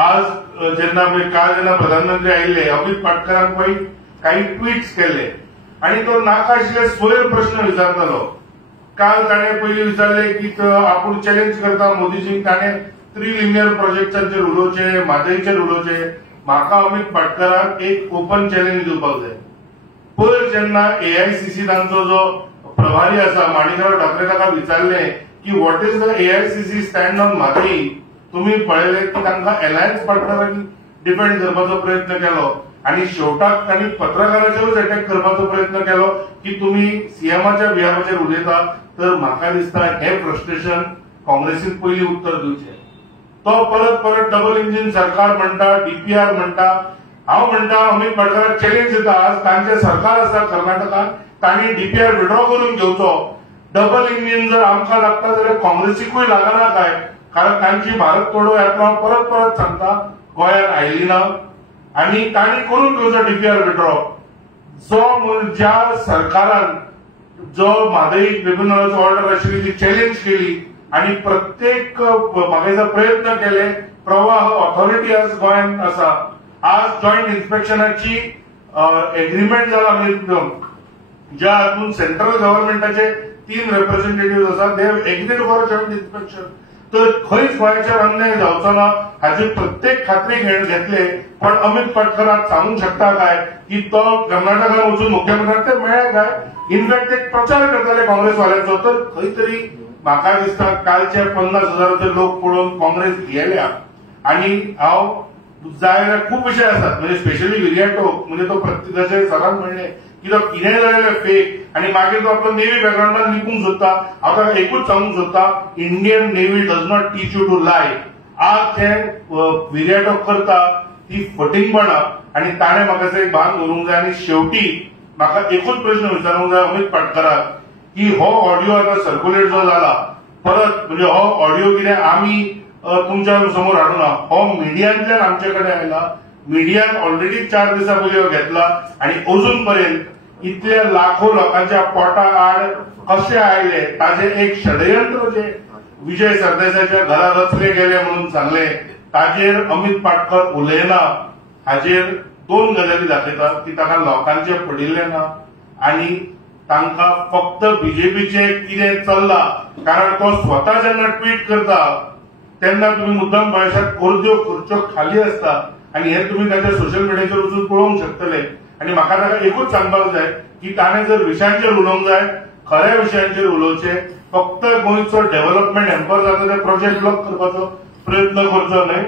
आज काल जेन्ना प्रधानमंत्री आयिल्ले अमित पाटकरान पळय काही ट्विट्स केले आणि तो नाकाशिल्ले सोयर प्रश्न विचारतालो। काल ताणे पयलीं विचारले की आपूण चॅलेंज करता मोदीजींक, ताणे 3 लिनियर प्रोजेक्टांचेर उलोवचे, म्हादईचेर उलोवचे। म्हाका अमित पाटकराक एक ओपन चॅलेंज दिवपाक जाय। पयर जेन्ना एआयसीसी तांचो जो प्रभारी आसा माणिकराव ठाकरे ताका विचारले की what is the AICC stand on Mhadei, तुम्ही पळयले की तांकां अलायन्स पार्टनरांनी डिपेंड करपाचो प्रयत्न केलो आणि शेवटाक तांणी पत्रकाराचेरूच अटॅक करपाचो प्रयत्न केलो की तुम्ही सीएमाच्या बिहाफाचेर उलयता। तर म्हाका दिसता हे फ्रस्ट्रेशन काँग्रेसीन पयलीं उत्तर दिवचें। तो परत परत डबल इंजिन सरकार म्हणटा, डीपीआर म्हणटा। हांव म्हणटा अमित पाटकराक चॅलेंज दिता, आज तांचें सरकार आसा कर्नाटकात, तांणी डीपीआर विड्रॉ करून घेवचो। डबल इंजिन जर आमकां लागता जाल्यार काँग्रेसीकूय लागना काय, कारण तांची भारत तोडो यात्रा परत परत सांगता गोंयांत आयली ना आणि तांणी करून घेवचो डीपीआर विड्रॉ। ज्या सरकारान जो म्हादई ट्रिब्युनलाचो ऑर्डर आशिल्ली ती चॅलेंज केली आणि प्रत्येक म्हादईचो प्रयत्न केले, प्रवाह ऑथॉरिटी आज गोंयांत आसा। आज जॉईंट इन्स्पेक्शनाची एग्रीमेंट जाला, ज्या हातून सेंट्रल गव्हर्नमेंटाचे 3 रिप्रेझेंटेटिव्ह आसा, they have agreed for joint inspection. तर खंयच गोंयचेर अन्याय जावचो ना हाची प्रत्येक खात्री घेतले। पण अमित पाटकराक सांगूंक शकता काय की तो कर्नाटकात वचून मुख्यमंत्र्याक ते मेळ्ळे काय? इनफॅक्ट एक प्रचार करताले काँग्रेसवाल्यांचो। तर खंय तरी म्हाका दिसता कालचे 50,000 लोक पळोवन काँग्रेस भियेल्या। आणि हांव जाय जाल्यार खूप विशय आसात, म्हणजे स्पेशली विरियाटो, म्हणजे तो प्रत्येकाचे सरान म्हणले की तो कितेंय जाल्यार फेक आणि मागीर तो आपलो नेव्ही बॅकग्राऊंडान लिपूंक सोदता। हांव ताका एकूच सांगूंक सोदता, Indian Navy does not teach you to lie. आज जे विरियाटो करता ती फटिंगपणा आणि ताणें म्हाका एक भान धरूंक जाय। आणि शेवटी म्हाका एकूच प्रश्न विचारूंक जाय अमित पाटकराक की हो ऑडिओ आता सर्क्युलेट जो जाला परत, म्हणजे हो ऑडिओ कितें आमी तुमच्या समोर हाडूं ना, हो मिडियांतल्यान आमचे कडेन आयला। मिडियान ऑलरेडी 4 दिसां पयलीं घेतला आणि अजून पर्यंत इतल्या लाखो लोकांच्या पोटा आड कशे आयले ताचे एक षडयंत्र जे विजय सरदेसाईच्या घरा रचले गेले म्हणून सांगले, ताजेर अमित पाटकर उलयना। हाजेर 2 गजाली दाखयता की ताका लोकांचे पडिल्ले ना आणि तांकां फक्त बीजेपीचे कितें चल्लां। कारण तो स्वता जेन्ना ट्वीट करता तेन्ना तुम्ही मुद्दाम पळयशात अर्द्यो खुर्च्यो खाली आसता आणि हे तुम्ही ताच्या सोशल मिडियाचेर वचून पळोवंक शकतले। आणि म्हाका ताका एकूच सांगपाक जाय की ताणें जर विशयांचेर उलोवंक जाय, खऱ्या विशयांचेर उलोवचें, फक्त गोंयचो डेव्हलपमेंट हॅम्पर जाता ते प्रोजेक्ट ब्लॉक करपाचो प्रयत्न करचो न्हय।